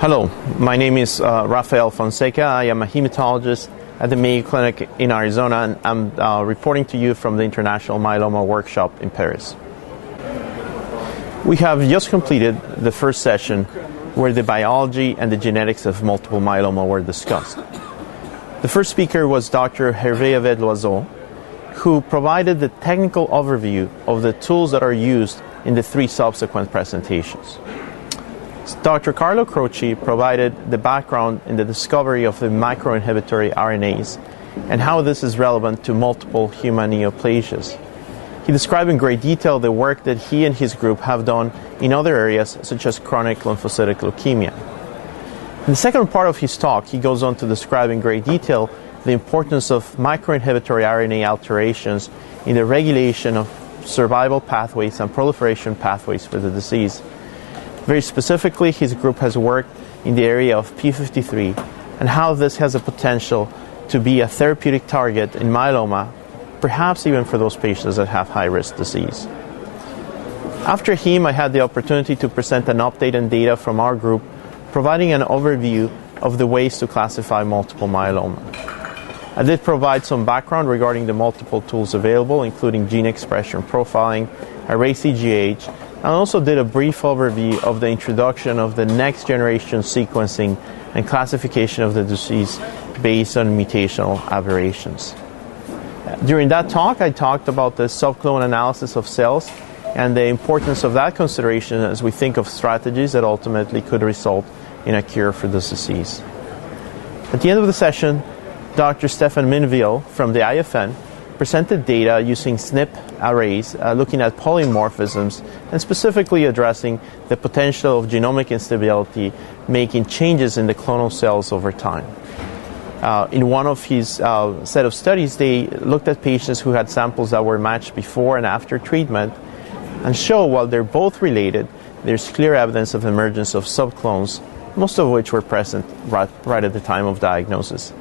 Hello, my name is Rafael Fonseca. I am a hematologist at the Mayo Clinic in Arizona, and I'm reporting to you from the International Myeloma Workshop in Paris. We have just completed the first session where the biology and the genetics of multiple myeloma were discussed. The first speaker was Dr. Hervé Loiseau, who provided the technical overview of the tools that are used in the three subsequent presentations. Dr. Carlo Croce provided the background in the discovery of the microinhibitory RNAs and how this is relevant to multiple human neoplasias. He described in great detail the work that he and his group have done in other areas such as chronic lymphocytic leukemia. In the second part of his talk, he goes on to describe in great detail the importance of microinhibitory RNA alterations in the regulation of survival pathways and proliferation pathways for the disease. Very specifically, his group has worked in the area of p53 and how this has a potential to be a therapeutic target in myeloma, perhaps even for those patients that have high-risk disease. After him, I had the opportunity to present an update and data from our group, providing an overview of the ways to classify multiple myeloma. I did provide some background regarding the multiple tools available, including gene expression profiling, array-CGH, and also did a brief overview of the introduction of the next generation sequencing and classification of the disease based on mutational aberrations. During that talk, I talked about the subclone analysis of cells and the importance of that consideration as we think of strategies that ultimately could result in a cure for this disease. At the end of the session, Dr. Stefan Minville from the IFN presented data using SNP arrays looking at polymorphisms and specifically addressing the potential of genomic instability making changes in the clonal cells over time. In one of his set of studies, they looked at patients who had samples that were matched before and after treatment and show while they're both related, there's clear evidence of emergence of subclones, most of which were present right at the time of diagnosis.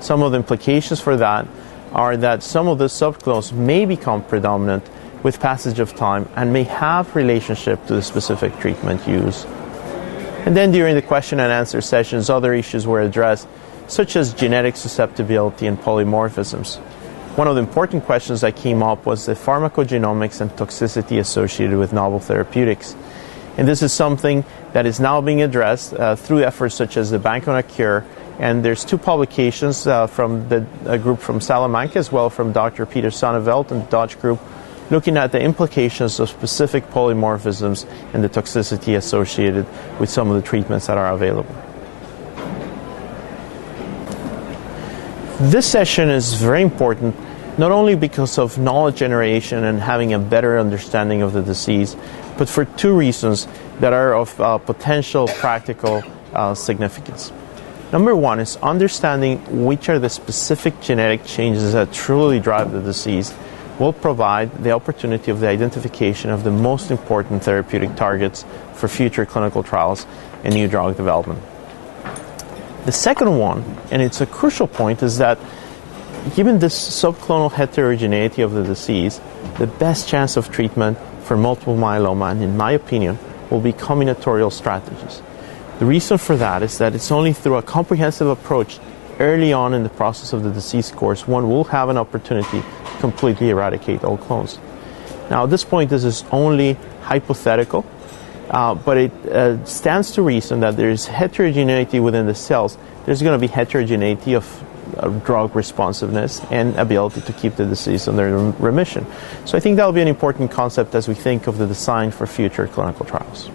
Some of the implications for that are that some of the subclones may become predominant with passage of time and may have relationship to the specific treatment used. And then during the question and answer sessions, other issues were addressed, such as genetic susceptibility and polymorphisms. One of the important questions that came up was the pharmacogenomics and toxicity associated with novel therapeutics. And this is something that is now being addressed through efforts such as the Bank on a Cure. And there's two publications from a group from Salamanca as well from Dr. Peter Sonneveld and the Dutch group looking at the implications of specific polymorphisms and the toxicity associated with some of the treatments that are available. This session is very important not only because of knowledge generation and having a better understanding of the disease, but for two reasons that are of potential practical significance. Number one is understanding which are the specific genetic changes that truly drive the disease will provide the opportunity of the identification of the most important therapeutic targets for future clinical trials and new drug development. The second one, and it's a crucial point, is that given this subclonal heterogeneity of the disease, the best chance of treatment for multiple myeloma, and in my opinion, will be combinatorial strategies. The reason for that is that it's only through a comprehensive approach early on in the process of the disease course one will have an opportunity to completely eradicate all clones. Now at this point this is only hypothetical, but it stands to reason that there is heterogeneity within the cells. There's going to be heterogeneity of drug responsiveness and ability to keep the disease under remission. So I think that will be an important concept as we think of the design for future clinical trials.